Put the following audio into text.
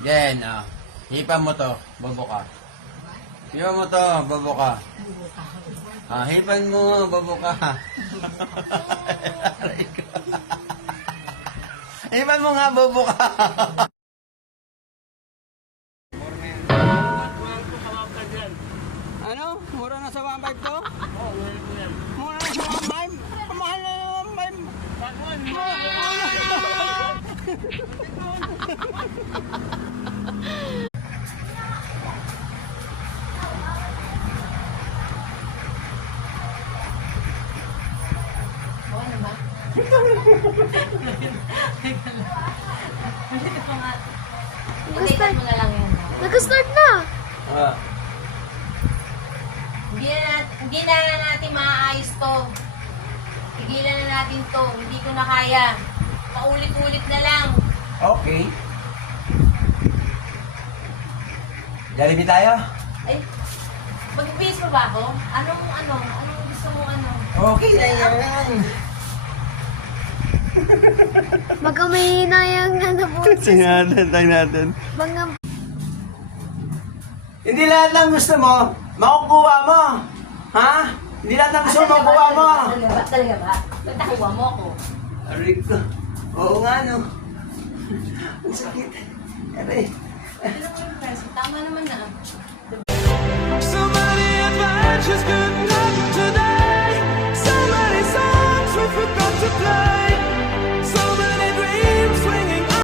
Gen, hipan mo to, bobo ka. Hipan mo to, bobo ka. Hipan mo, bobo ka. Hipan mo nga, bobo ka. Ano? Mura na sa 1.5 to? Oo, ngayon po yan. Mura na sa 1.5? Mahal na yung 1.5. Ano ba? Ulit ko nga. Update mo na lang yan. Nag-start na. Hindi na natin maaayos to. Tigilan na natin to. Hindi ko na kaya. Paulit-ulit na lang. Okay. Jollibee tayo? Ay, mag-base mo ba ako? Anong gusto mo Okay na yan. Baka may hinayang ano po. Tingnan natin. Baka Hindi lahat ng gusto mo, makukuha mo. Ha? Hindi lahat ng gusto mo, makukuha mo. Talaga ba? Ba't nakuha mo ako? Aray ko. Oo nga, no. Ang sakit. Aray. Tama naman na. Somebody advise just